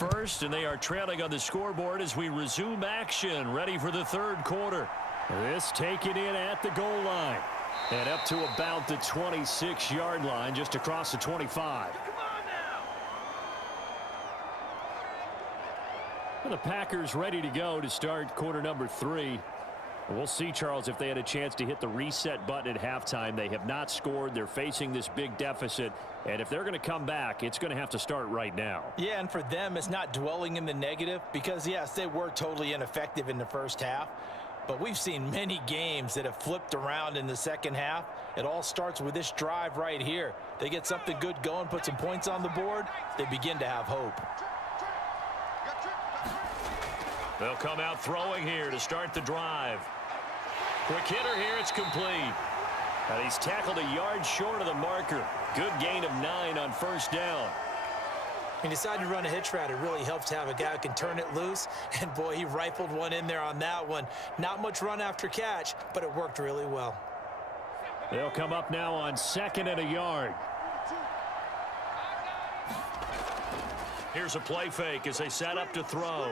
first, and they are trailing on the scoreboard as we resume action, ready for the third quarter. This taken in at the goal line. And up to about the 26-yard line, just across the 25. The Packers ready to go to start quarter number 3. We'll see, Charles, if they had a chance to hit the reset button at halftime. They have not scored. They're facing this big deficit. And if they're going to come back, it's going to have to start right now. Yeah, and for them, it's not dwelling in the negative because, yes, they were totally ineffective in the first half. But we've seen many games that have flipped around in the second half. It all starts with this drive right here. They get something good going, put some points on the board, they begin to have hope. They'll come out throwing here to start the drive. Quick hitter here, it's complete. And he's tackled a yard short of the marker. Good gain of 9 on first down. He decided to run a hitch route. It really helps to have a guy who can turn it loose. And, boy, he rifled one in there on that one. Not much run after catch, but it worked really well. They'll come up now on 2nd and a yard. Here's a play fake as they set up to throw.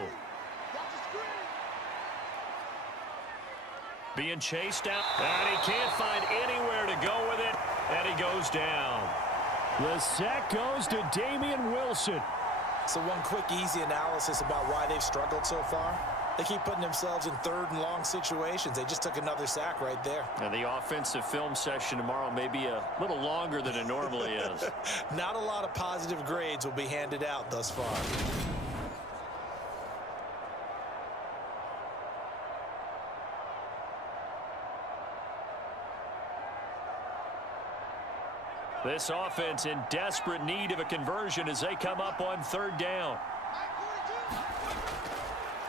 Being chased out, and he can't find anywhere to go with it, and he goes down. The sack goes to Damian Wilson. So one quick, easy analysis about why they've struggled so far. They keep putting themselves in third and long situations. They just took another sack right there. And the offensive film session tomorrow may be a little longer than it normally is. Not a lot of positive grades will be handed out thus far. This offense in desperate need of a conversion as they come up on 3rd down.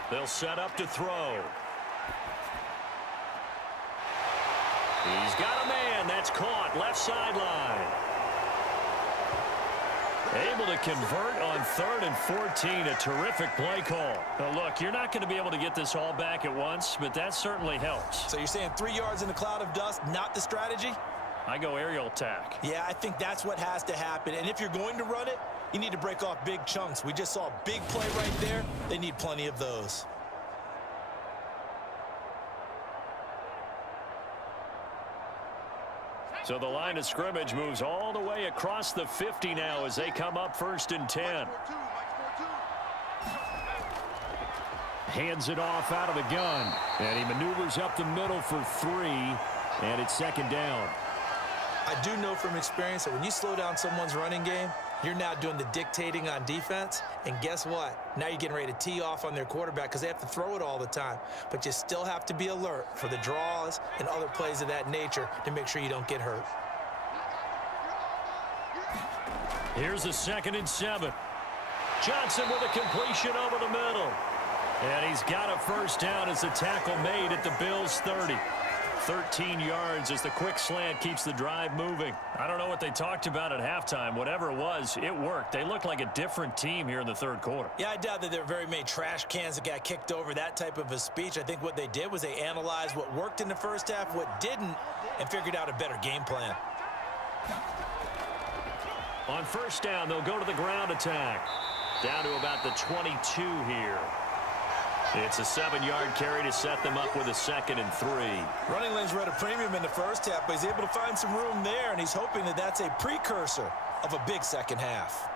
They'll set up to throw. He's got a man. That's caught. Left sideline. Able to convert on 3rd and 14. A terrific play call. Now look, you're not going to be able to get this all back at once, but that certainly helps. So you're saying 3 yards in a cloud of dust, not the strategy? I go aerial attack. Yeah, I think that's what has to happen. And if you're going to run it, you need to break off big chunks. We just saw a big play right there. They need plenty of those. So the line of scrimmage moves all the way across the 50 now as they come up 1st and 10. Hands it off out of the gun. And he maneuvers up the middle for 3. And it's 2nd down. I do know from experience that when you slow down someone's running game, you're now doing the dictating on defense. And guess what? Now you're getting ready to tee off on their quarterback because they have to throw it all the time. But you still have to be alert for the draws and other plays of that nature to make sure you don't get hurt. Here's a 2nd and 7. Johnson with a completion over the middle. And he's got a first down as the tackle made at the Bills' 30. 13 yards as the quick slant keeps the drive moving. I don't know what they talked about at halftime. Whatever it was, it worked. They look like a different team here in the 3rd quarter. Yeah, I doubt that there were very many trash cans that got kicked over, that type of a speech. I think what they did was they analyzed what worked in the first half, what didn't, and figured out a better game plan. On first down, they'll go to the ground attack. Down to about the 22 here. It's a 7-yard carry to set them up with a 2nd and 3. Running lanes were at a premium in the first half, but he's able to find some room there, and he's hoping that that's a precursor of a big second half.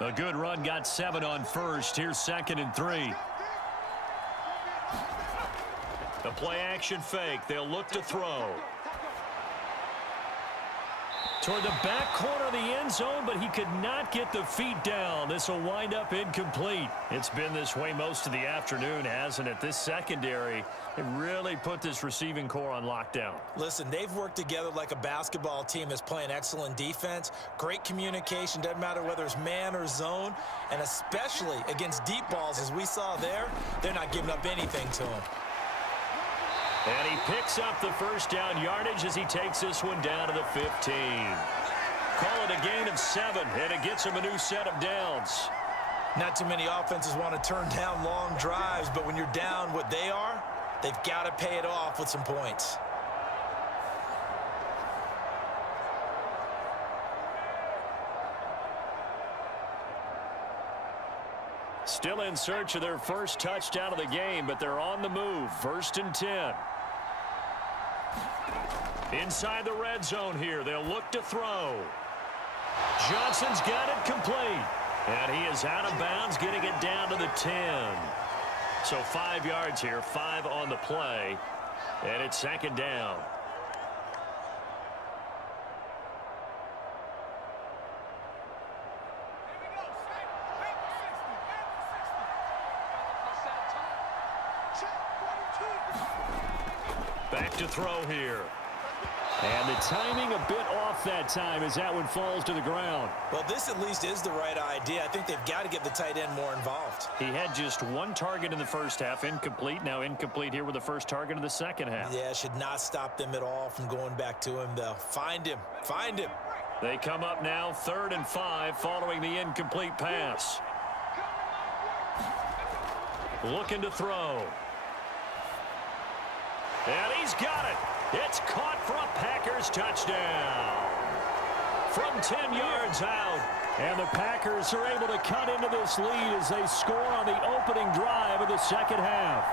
A good run got 7 on first. Here's 2nd and 3. The play-action fake. They'll look to throw. Toward the back corner of the end zone, but he could not get the feet down. This will wind up incomplete. It's been this way most of the afternoon, hasn't it? This secondary, it really put this receiving core on lockdown. Listen, they've worked together like a basketball team that's playing excellent defense. Great communication, doesn't matter whether it's man or zone. And especially against deep balls, as we saw there, they're not giving up anything to him. And he picks up the first down yardage as he takes this one down to the 15. Call it a gain of 7, and it gets him a new set of downs. Not too many offenses want to turn down long drives, but when you're down what they are, They've got to pay it off with some points. Still in search of their first touchdown of the game, but they're on the move. 1st and 10. Inside the red zone here, they'll look to throw. Johnson's got it complete. And he is out of bounds, getting it down to the 10. So 5 yards here, 5 on the play. And it's 2nd down. Back to throw here. And the timing a bit off that time as that one falls to the ground. Well, this at least is the right idea. I think they've got to get the tight end more involved. He had just 1 target in the first half, incomplete. Now incomplete here with the first target of the second half. Yeah, should not stop them at all from going back to him, though. Find him. Find him. They come up now 3rd and 5 following the incomplete pass. Looking to throw. And he's got it. It's caught for a Packers touchdown. From 10 yards out. And the Packers are able to cut into this lead as they score on the opening drive of the second half.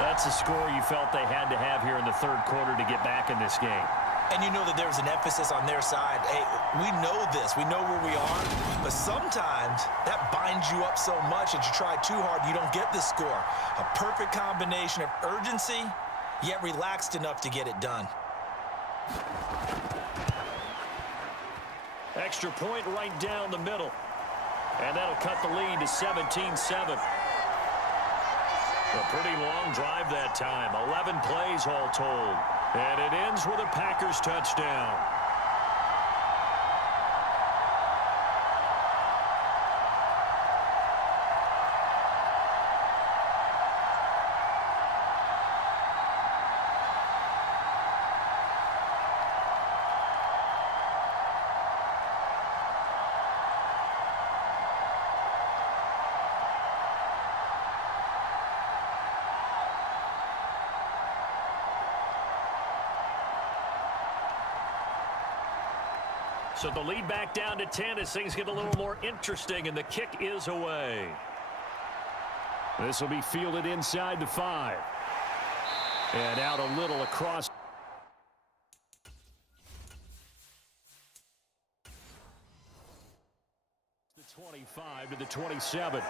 That's a score you felt they had to have here in the 3rd quarter to get back in this game. And you know that there's an emphasis on their side. Hey, we know this. We know where we are. But sometimes that binds you up so much that you try too hard, you don't get the score. A perfect combination of urgency, yet relaxed enough to get it done. Extra point right down the middle. And that'll cut the lead to 17-7. A pretty long drive that time. 11 plays all told. And it ends with a Packers touchdown. So the lead back down to 10 as things get a little more interesting, and the kick is away. This will be fielded inside the 5. And out a little across. The 25 to the 27.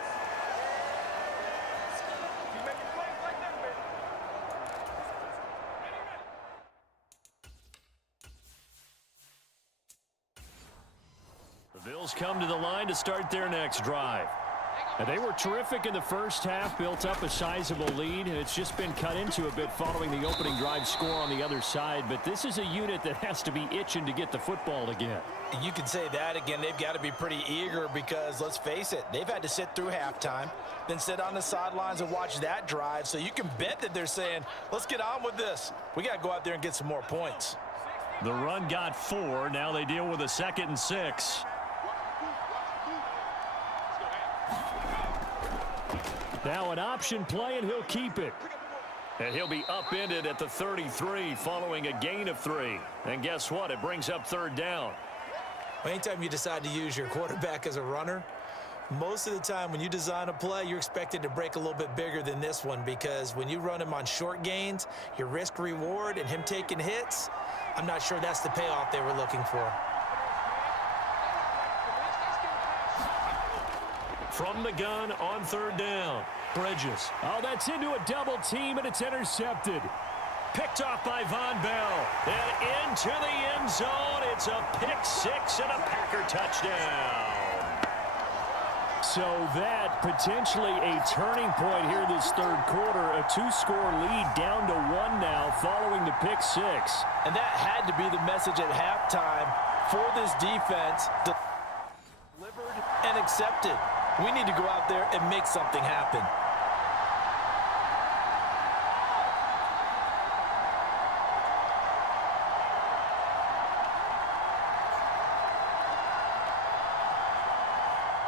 The Bills come to the line to start their next drive. And they were terrific in the first half, built up a sizable lead, and it's just been cut into a bit following the opening drive score on the other side. But this is a unit that has to be itching to get the football again. You can say that again. They've got to be pretty eager because, let's face it, they've had to sit through halftime, then sit on the sidelines and watch that drive. So you can bet that they're saying, let's get on with this. We got to go out there and get some more points. The run got 4. Now they deal with a 2nd and 6. Now an option play, and he'll keep it. And he'll be upended at the 33 following a gain of 3. And guess what? It brings up 3rd down. Anytime you decide to use your quarterback as a runner, most of the time when you design a play, you're expected to break a little bit bigger than this one, because when you run him on short gains, your risk-reward and him taking hits, I'm not sure that's the payoff they were looking for. From the gun on 3rd down. Bridges. Oh, that's into a double team, and it's intercepted. Picked off by Von Bell. And into the end zone. It's a pick-6 and a Packer touchdown. So that potentially a turning point here this 3rd quarter. A 2-score lead down to 1 now following the pick-6. And that had to be the message at halftime for this defense. Delivered and accepted. We need to go out there and make something happen.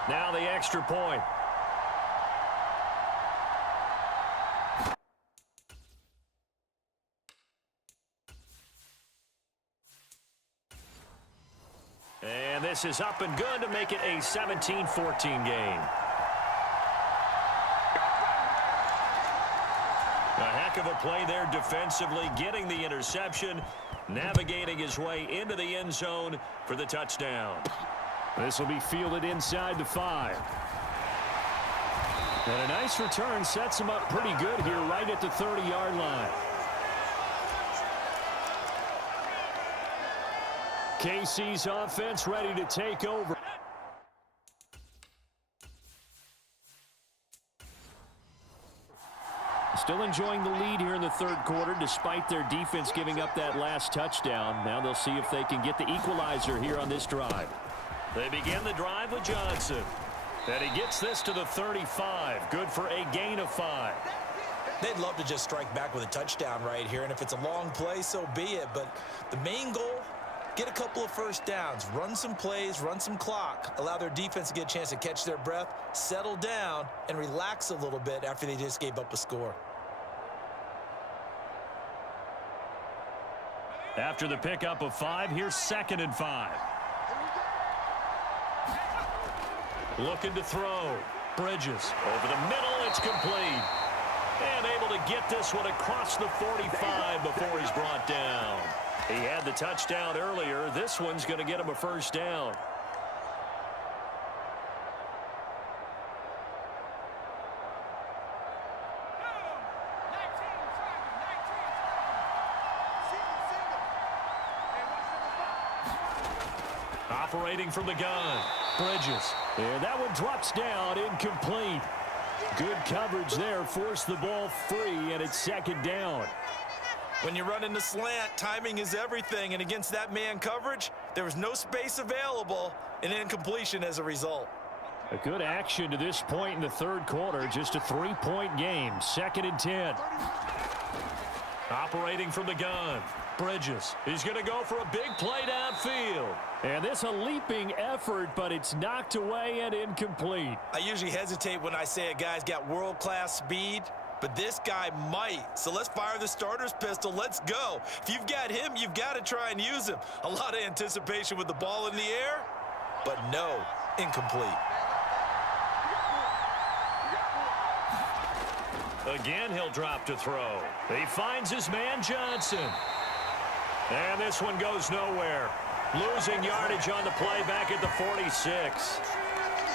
Now the extra point. And this is up and good to make it a 17-14 game. A heck of a play there defensively, getting the interception, navigating his way into the end zone for the touchdown. This will be fielded inside the 5. And a nice return sets him up pretty good here right at the 30-yard line. KC's offense ready to take over. Still enjoying the lead here in the third quarter despite their defense giving up that last touchdown. Now they'll see if they can get the equalizer here on this drive. They begin the drive with Johnson. And he gets this to the 35. Good for a gain of 5. They'd love to just strike back with a touchdown right here, and if it's a long play, so be it. But the main goal, get a couple of first downs, run some plays, run some clock, allow their defense to get a chance to catch their breath, settle down, and relax a little bit after they just gave up a score. After the pickup of 5, here's 2nd and 5. Looking to throw. Bridges over the middle. It's complete. And able to get this one across the 45 before he's brought down. He had the touchdown earlier. This one's going to get him a first down. Operating from the gun. Bridges. And that one drops down, incomplete. Good coverage there. Forced the ball free, and it's 2nd down. When you run in the slant, timing is everything. And against that man coverage, there was no space available, and incompletion as a result. A good action to this point in the third quarter. Just a 3-point game. 2nd and 10. Operating from the gun. Bridges. He's going to go for a big play downfield. And this a leaping effort, but it's knocked away and incomplete. I usually hesitate when I say a guy's got world-class speed, but this guy might. So let's fire the starter's pistol. Let's go. If you've got him, you've got to try and use him. A lot of anticipation with the ball in the air, but no, incomplete. Again, he'll drop to throw. He finds his man, Johnson. And this one goes nowhere. Losing yardage on the play back at the 46.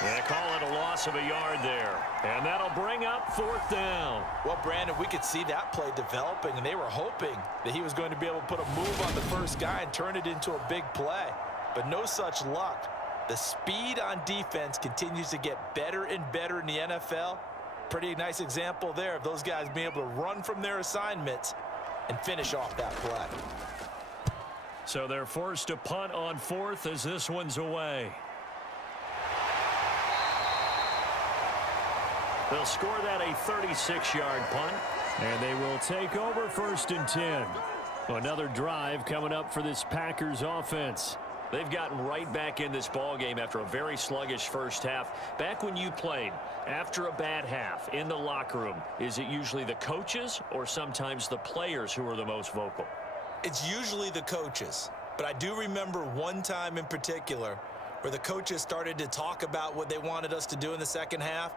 They call it a loss of a yard there. And that'll bring up 4th down. Well, Brandon, we could see that play developing, and they were hoping that he was going to be able to put a move on the first guy and turn it into a big play. But no such luck. The speed on defense continues to get better and better in the NFL. Pretty nice example there of those guys being able to run from their assignments and finish off that play. So they're forced to punt on 4th as this one's away. They'll score that a 36-yard punt. And they will take over 1st and 10. Another drive coming up for this Packers offense. They've gotten right back in this ballgame after a very sluggish first half. Back when you played, after a bad half in the locker room, is it usually the coaches or sometimes the players who are the most vocal? It's usually the coaches, but I do remember one time in particular where the coaches started to talk about what they wanted us to do in the second half,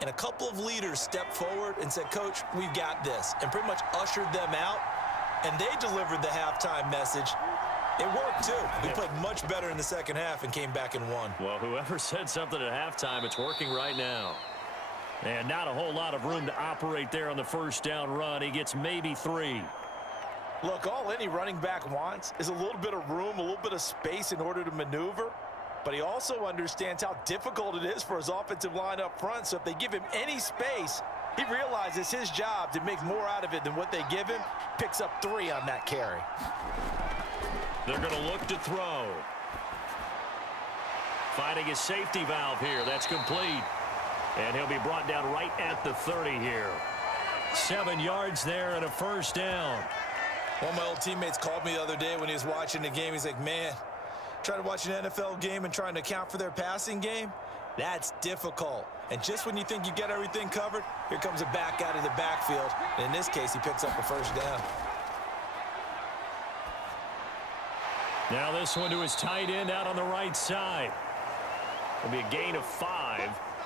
and a couple of leaders stepped forward and said, "Coach, we've got this," and pretty much ushered them out, and they delivered the halftime message. It worked, too. We played much better in the second half and came back and won. Well, whoever said something at halftime, it's working right now. And not a whole lot of room to operate there on the first down run. He gets maybe 3. Look, all any running back wants is a little bit of room, a little bit of space in order to maneuver. But he also understands how difficult it is for his offensive line up front. So if they give him any space, he realizes his job to make more out of it than what they give him. Picks up 3 on that carry. They're going to look to throw. Finding his safety valve here. That's complete. And he'll be brought down right at the 30 here. 7 yards there and a first down. One of my old teammates called me the other day when he was watching the game. He's like, "Man, trying to watch an NFL game and trying to account for their passing game, that's difficult." And just when you think you get everything covered, here comes a back out of the backfield. And in this case, he picks up a first down. Now this one to his tight end out on the right side. It'll be a gain of 5,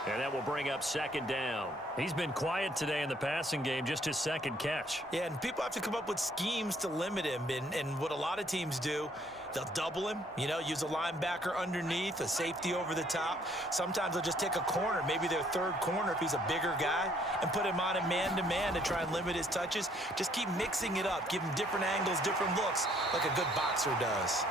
and that will bring up second down. He's been quiet today in the passing game, just his second catch. Yeah, and people have to come up with schemes to limit him, and what a lot of teams do, they'll double him, use a linebacker underneath, a safety over the top. Sometimes they'll just take a corner, maybe their third corner if he's a bigger guy, and put him on a man-to-man to try and limit his touches. Just keep mixing it up, give him different angles, different looks, like a good boxer does.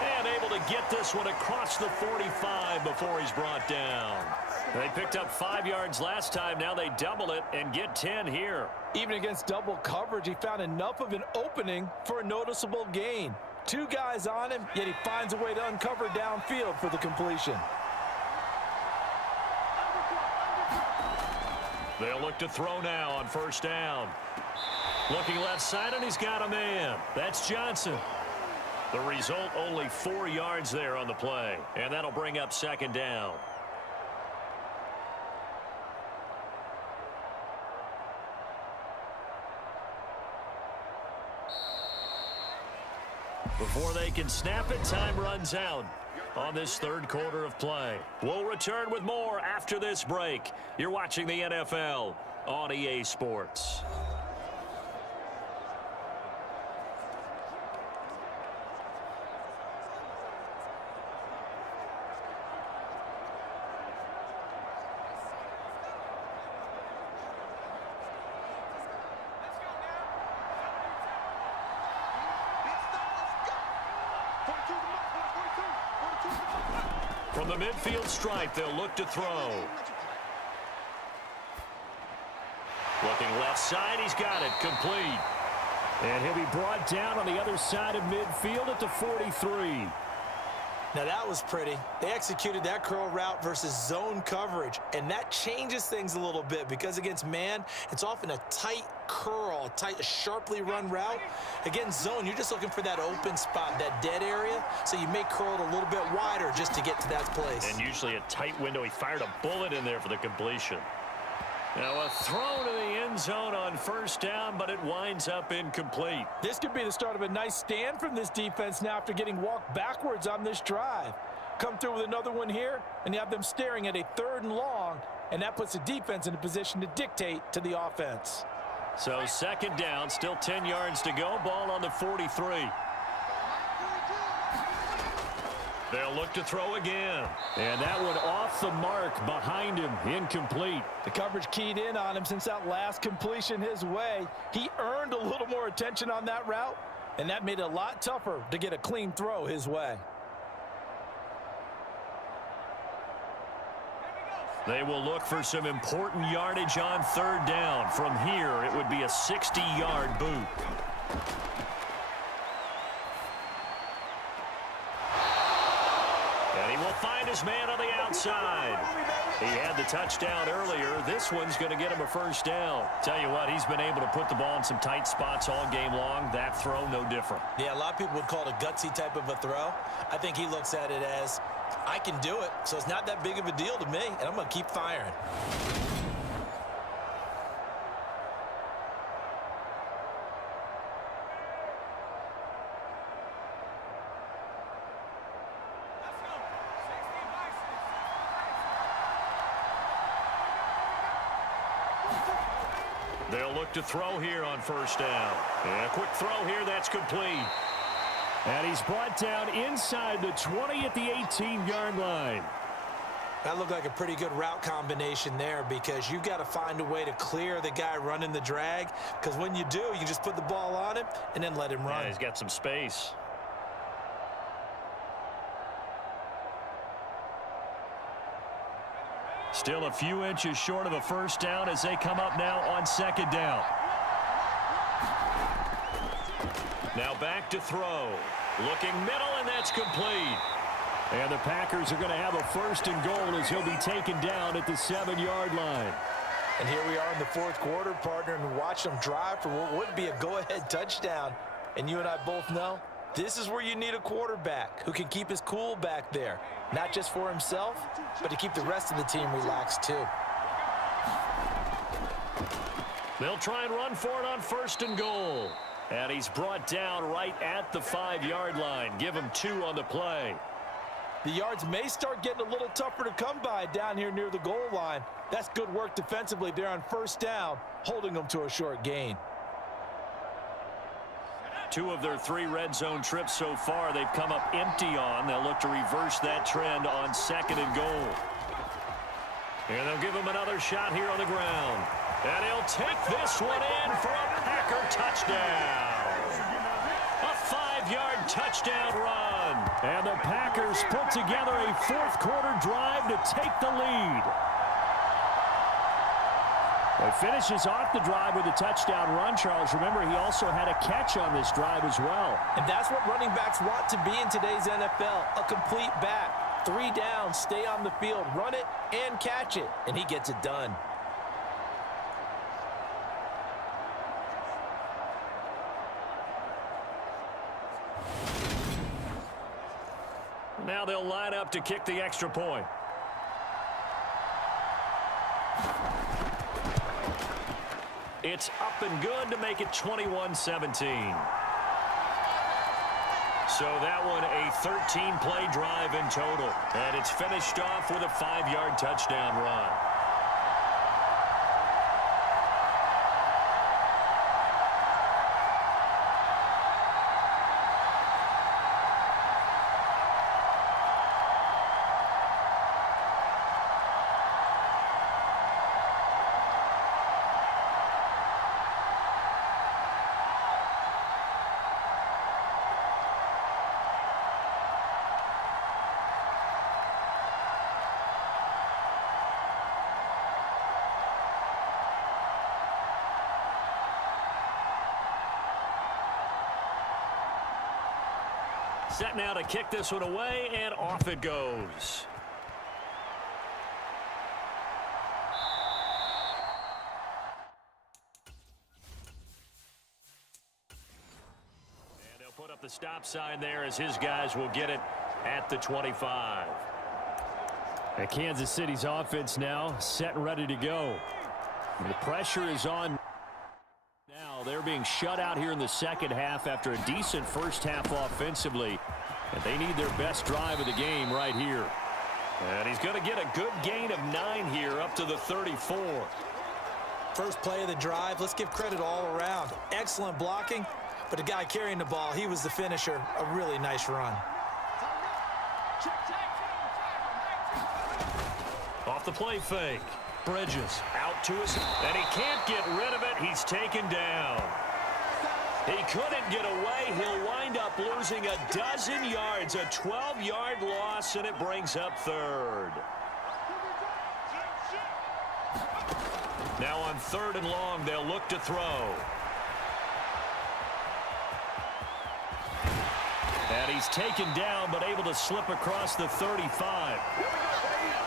And able to get this one across the 45 before he's brought down. They picked up 5 yards last time. Now they double it and get 10 here. Even against double coverage, he found enough of an opening for a noticeable gain. 2 guys on him, yet he finds a way to uncover downfield for the completion. They'll look to throw now on first down. Looking left side, and he's got a man. That's Johnson. The result, only 4 yards there on the play, and that'll bring up second down. Before they can snap it, time runs out on this third quarter of play. We'll return with more after this break. You're watching the NFL on EA Sports. From the midfield stripe, they'll look to throw. Looking left side, he's got it, complete. And he'll be brought down on the other side of midfield at the 43. Now that was pretty. They executed that curl route versus zone coverage, and that changes things a little bit because against man, it's often a tight curl, a sharply run route. Against zone, you're just looking for that open spot, that dead area, so you may curl it a little bit wider just to get to that place. And usually a tight window. He fired a bullet in there for the completion. Now a throw to the end zone on first down, but it winds up incomplete. This could be the start of a nice stand from this defense now after getting walked backwards on this drive. Come through with another one here, and you have them staring at a 3rd and long, and that puts the defense in a position to dictate to the offense. So second down, still 10 yards to go, ball on the 43. They'll look to throw again. And that one off the mark behind him, incomplete. The coverage keyed in on him since that last completion his way. He earned a little more attention on that route, and that made it a lot tougher to get a clean throw his way. They will look for some important yardage on 3rd down. From here, it would be a 60-yard boot. And he will find his man on the outside. He had the touchdown earlier. This one's going to get him a first down. Tell you what, he's been able to put the ball in some tight spots all game long. That throw, no different. Yeah, a lot of people would call it a gutsy type of a throw. I think he looks at it as, I can do it, so it's not that big of a deal to me, and I'm going to keep firing. They'll look to throw here on first down. And a quick throw here, that's complete. And he's brought down inside the 20 at the 18-yard line. That looked like a pretty good route combination there because you've got to find a way to clear the guy running the drag, because when you do, you just put the ball on him and then let him run. Yeah, he's got some space. Still a few inches short of a first down as they come up now on second down. Now back to throw. Looking middle, and that's complete. And the Packers are going to have a 1st and goal as he'll be taken down at the 7-yard line. And here we are in the 4th quarter, partner, and watch them drive for what would be a go-ahead touchdown. And you and I both know this is where you need a quarterback who can keep his cool back there. Not just for himself, but to keep the rest of the team relaxed too. They'll try and run for it on 1st and goal. And he's brought down right at the 5-yard line. Give him 2 on the play. The yards may start getting a little tougher to come by down here near the goal line. That's good work defensively there on first down, holding them to a short gain. 2 of their 3 red zone trips so far they've come up empty on. They'll look to reverse that trend on 2nd and goal. And they'll give him another shot here on the ground. And he'll take this one in for a Packer touchdown. A 5-yard touchdown run. And the Packers put together a 4th-quarter drive to take the lead. He finishes off the drive with a touchdown run, Charles. Remember, he also had a catch on this drive as well. And that's what running backs want to be in today's NFL, a complete back. 3 down, stay on the field, run it, and catch it. And he gets it done. Now they'll line up to kick the extra point. It's up and good to make it 21-17. So that one a 13-play drive in total. And it's finished off with a 5-yard touchdown run. Set now to kick this one away, and off it goes. And they'll put up the stop sign there as his guys will get it at the 25. And Kansas City's offense now set and ready to go. And the pressure is on. They're being shut out here in the second half after a decent first half offensively. And they need their best drive of the game right here. And he's going to get a good gain of 9 here up to the 34. First play of the drive, let's give credit all around. Excellent blocking, but the guy carrying the ball, he was the finisher. A really nice run. Off the play fake. Bridges out to us, and he can't get rid of it. He's taken down. He couldn't get away. He'll wind up losing a dozen yards, a 12-yard loss, and it brings up 3rd. Now on 3rd and long, they'll look to throw. And he's taken down, but able to slip across the 35.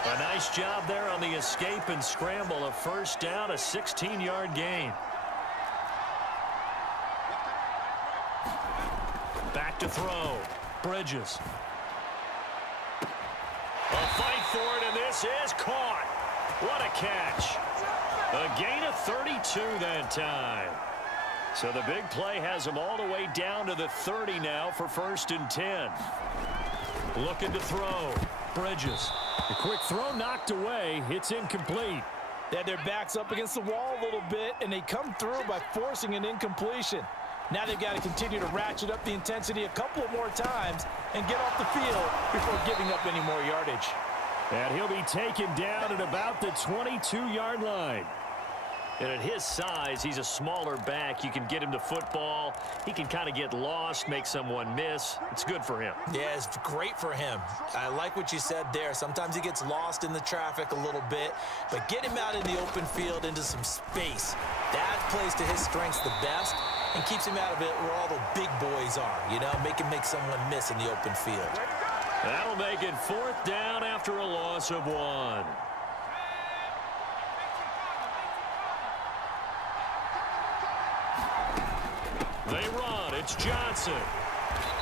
A nice job there on the escape and scramble. A first down, a 16-yard gain. Back to throw. Bridges. A fight for it, and this is caught. What a catch. A gain of 32 that time. So the big play has them all the way down to the 30 now for 1st and 10. Looking to throw. Bridges. The quick throw knocked away. It's incomplete. They had their backs up against the wall a little bit, and they come through by forcing an incompletion. Now they've got to continue to ratchet up the intensity a couple of more times and get off the field before giving up any more yardage. And he'll be taken down at about the 22-yard line. And at his size, he's a smaller back. You can get him to football. He can kind of get lost, make someone miss. It's good for him. Yeah, it's great for him. I like what you said there. Sometimes he gets lost in the traffic a little bit, but get him out in the open field into some space. That plays to his strengths the best and keeps him out of it where all the big boys are, you know, make him make someone miss in the open field. That'll make it 4th down after a loss of 1. They run. It's Johnson.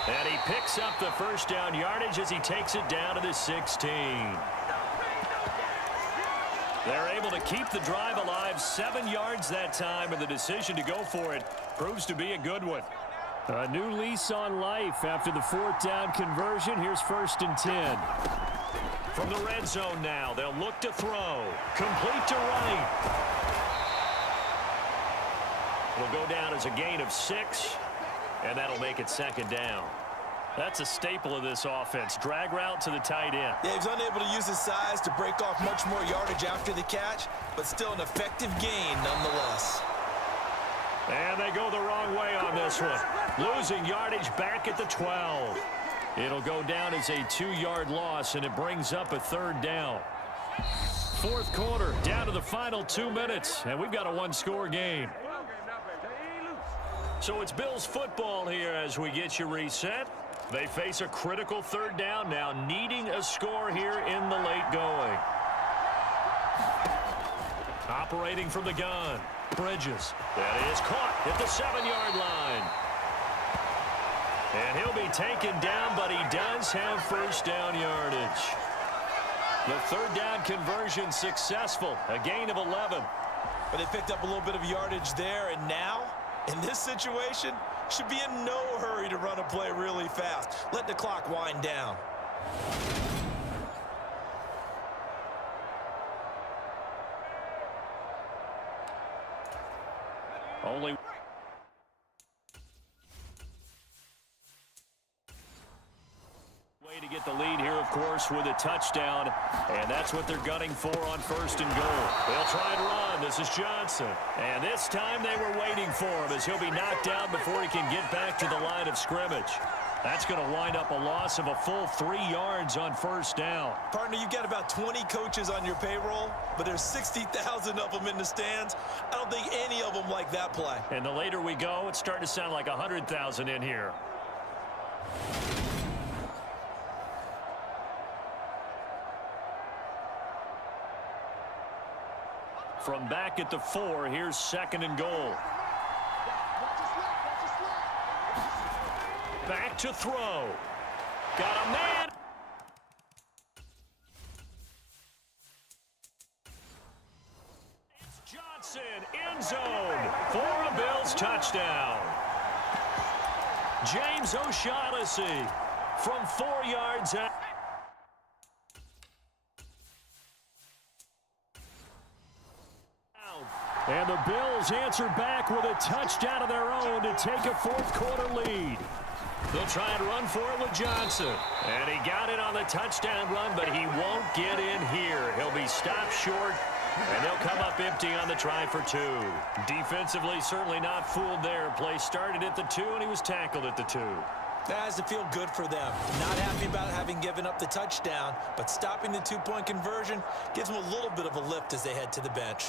And he picks up the first down yardage as he takes it down to the 16. They're able to keep the drive alive, 7 yards that time, and the decision to go for it proves to be a good one. A new lease on life after the 4th down conversion. Here's 1st and 10. From the red zone now, they'll look to throw. Complete to right. It'll go down as a gain of 6, and that'll make it 2nd down. That's a staple of this offense. Drag route to the tight end. Yeah, he's unable to use his size to break off much more yardage after the catch, but still an effective gain nonetheless. And they go the wrong way on this one. Losing yardage back at the 12. It'll go down as a 2-yard loss, and it brings up a 3rd down. 4th quarter, down to the final 2 minutes, and we've got a 1-score game. So it's Bills football here as we get you reset. They face a critical 3rd down now, needing a score here in the late going. Operating from the gun, Bridges. That is caught at the 7-yard line. And he'll be taken down, but he does have 1st down yardage. The 3rd down conversion successful, a gain of 11. But they picked up a little bit of yardage there, and now, in this situation, should be in no hurry to run a play really fast. Let the clock wind down. Only way to get the lead here, of course, with a touchdown, and that's what they're gunning for on 1st and goal. They'll try and run. This is Johnson, and this time they were waiting for him as he'll be knocked down before he can get back to the line of scrimmage. That's going to wind up a loss of a full 3 yards on 1st down. Partner, you've got about 20 coaches on your payroll, but there's 60,000 of them in the stands. I don't think any of them like that play. And the later we go, it's starting to sound like 100,000 in here. From back at the 4, here's 2nd and goal. Back to throw. Got a man. It's Johnson, end zone for a Bills touchdown. James O'Shaughnessy from 4 yards out. And the Bills answer back with a touchdown of their own to take a 4th quarter lead. They'll try and run for it with Johnson. And he got it on the touchdown run, but he won't get in here. He'll be stopped short, and they'll come up empty on the try for 2. Defensively, certainly not fooled there. Play started at the 2, and he was tackled at the 2. That has to feel good for them. Not happy about having given up the touchdown, but stopping the 2-point conversion gives them a little bit of a lift as they head to the bench.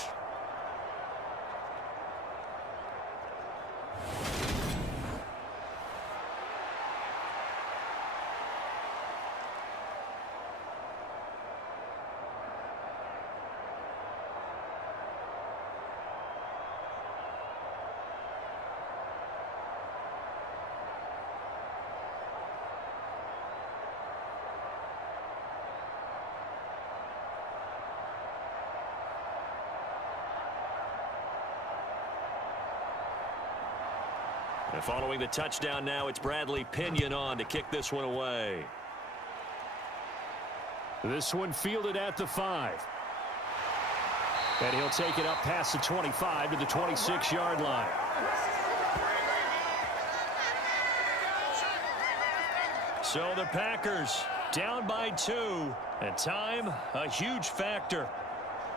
And following the touchdown now, it's Bradley Pinion on to kick this one away. This one fielded at the 5. And he'll take it up past the 25 to the 26-yard line. So the Packers down by 2. And time, a huge factor.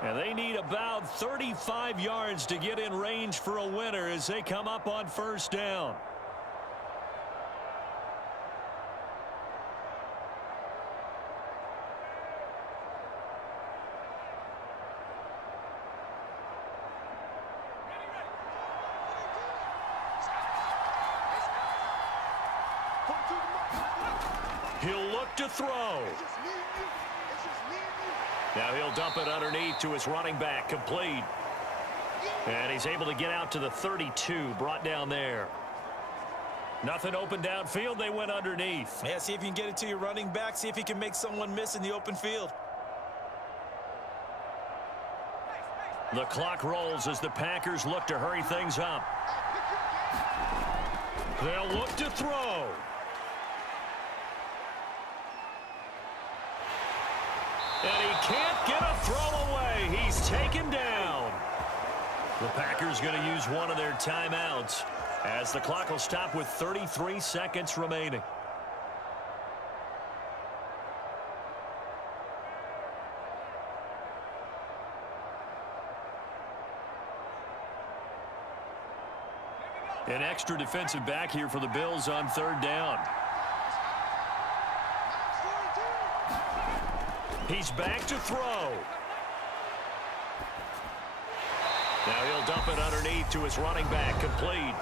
And they need about 35 yards to get in range for a winner as they come up on 1st down. He'll look to throw. Now he'll dump it underneath to his running back, complete. And he's able to get out to the 32, brought down there. Nothing open downfield, they went underneath. Yeah, see if you can get it to your running back, see if he can make someone miss in the open field. The clock rolls as the Packers look to hurry things up. They'll look to throw. And he can't get a throw away. He's taken down. The Packers going to use one of their timeouts as the clock will stop with 33 seconds remaining. An extra defensive back here for the Bills on third down. He's back to throw. Now he'll dump it underneath to his running back, complete.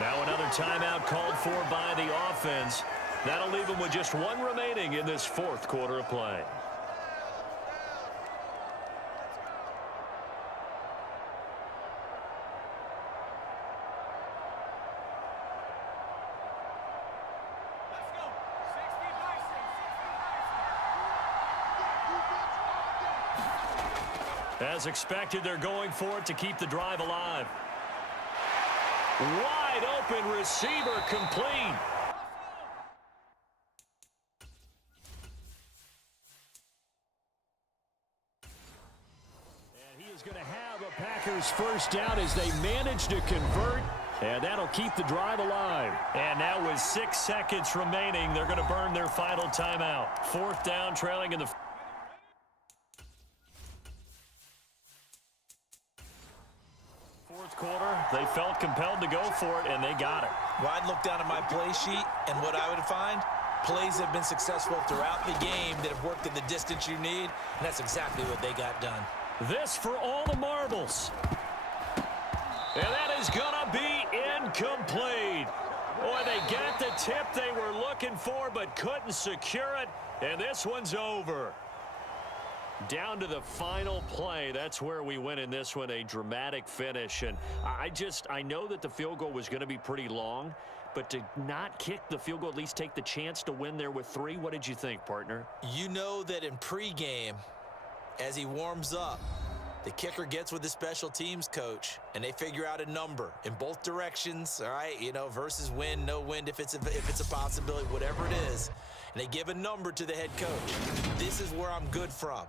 Now another timeout called for by the offense. That'll leave him with just one remaining in this fourth quarter of play. As expected, they're going for it to keep the drive alive. Wide open receiver, complete. And he is going to have a Packers first down as they manage to convert. And that'll keep the drive alive. And now with 6 seconds remaining, they're going to burn their final timeout. Fourth down, trailing in the quarter. They felt compelled to go for it, and they got it. Well, I'd look down at my play sheet, and what I would find, plays have been successful throughout the game that have worked at the distance you need, and that's exactly what they got done. This for all the marbles. And that is going to be incomplete. Boy, they got the tip they were looking for, but couldn't secure it, and this one's over. Down to the final play. That's where we win in this one, a dramatic finish. And I know that the field goal was going to be pretty long, but to not kick the field goal, at least take the chance to win there with 3, what did you think, partner? You know that in pregame, as he warms up, the kicker gets with the special teams coach, and they figure out a number in both directions, all right, versus wind, no wind, if it's a possibility, whatever it is. And they give a number to the head coach. This is where I'm good from.